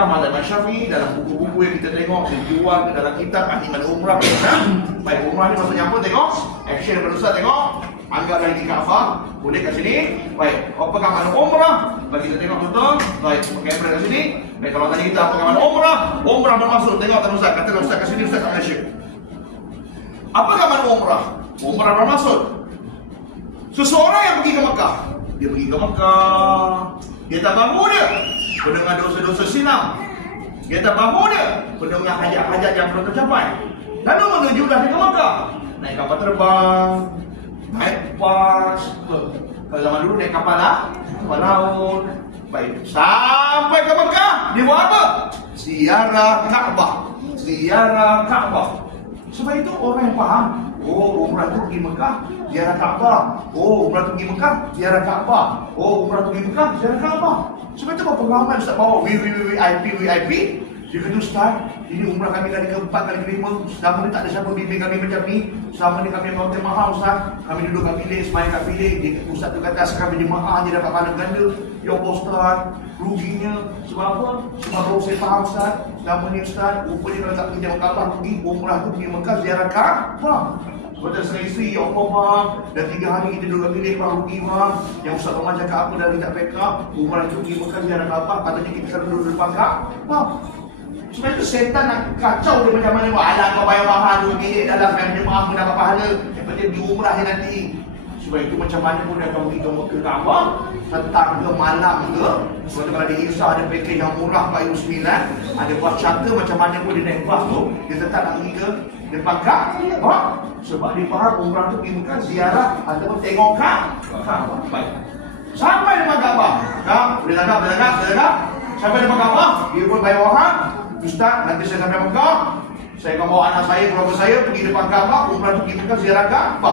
Mazhab Syafi'i dalam buku-buku yang kita tengok dijual ke dalam kitab Ahli Umrah. Baik, umrah ni maksudnya apa? Tengok action daripada Ustaz, tengok anggap dari di Kaabah, boleh kat sini. Baik, apakah makna umrah? Bagi kita tengok betul. Baik, kamera kat sini. Baik, kalau tadi kita apakah makna umrah? Umrah bermaksud, tengok tadi Ustaz, kata Ustaz kat sini, Ustaz kat Malaysia. Apakah makna umrah? Umrah bermaksud seseorang yang pergi ke Mekah. Dia pergi ke Mekah, dia tak bangun dia pendengar dosa-dosa silam. Dia tak bangun dia pendengar hajat-hajat yang belum tercapai. Lalu menujulah dia ke Mekah. Naik kapal terbang, naik bas. Kalau zaman dulu naik kapal laut. Baik, sampai ke Mekah, dia buat apa? Ziarah Kaabah. Ziarah Kaabah. Sebab itu orang yang faham, oh umrah itu pergi Mekah, ziarah Kaabah. Oh umrah itu pergi Mekah, ziarah Kaabah. Oh umrah itu pergi Mekah, ziarah Kaabah. Sebab itu pengalaman Ustaz bawa VIP. Dia kata Ustaz, ini umrah kami kali keempat, kali kelima. Selama ni tak ada siapa bimbing kami macam ni. Selama ni kami hotel mahal Ustaz. Kami duduk kat bilik, semayang kat bilik. Ustaz tu kata sekarang berjemaah je dapat pahala ganda. Ya Allah Ustaz, ruginya. Sebab apa? Sebab baru saya faham Ustaz. Selama ni Ustaz, rupanya kalau tak pergi Kaabah, pergi umrah tu pergi Mekah, ziarah Kaabah. Sebab saya isteri, ya Allah bang, dah 3 hari kita duduk kat bilik, bang, rugi bang. Yang Ustaz Rahman cakap apa dah tak backup. Umrah tu pergi Mekah, ziarah Kaabah. Katanya kita selalu duduk depan Kaabah. Sebab itu setan nak kacau dia macam mana. Alah kau bayar mahal dulu bilik dalam kan jemaah pun dapat pahala. Yang penting di umrah je nanti. Sebab itu macam mana pun dia akan pergi ke Kaabah, petang ke malam ke. Sebab tu kalau dia Isa ada package yang murah RM49, ada bas charter macam mana pun dia naik bas tu, dia tetap nak pergi ke depan Kaabah. Sebab dia faham umrah tu pergi Mekah, ziarah ataupun tengok Kaabah. Baik. Sampai depan Kaabah. Boleh langkah. Sampai depan Kaabah, dia pun bayar waham. Ustaz, nanti saya sampai Mekah, saya akan bawa anak saya, keluarga saya pergi depan Kaabah, umrah pergi Mekah, ziarah Kaabah.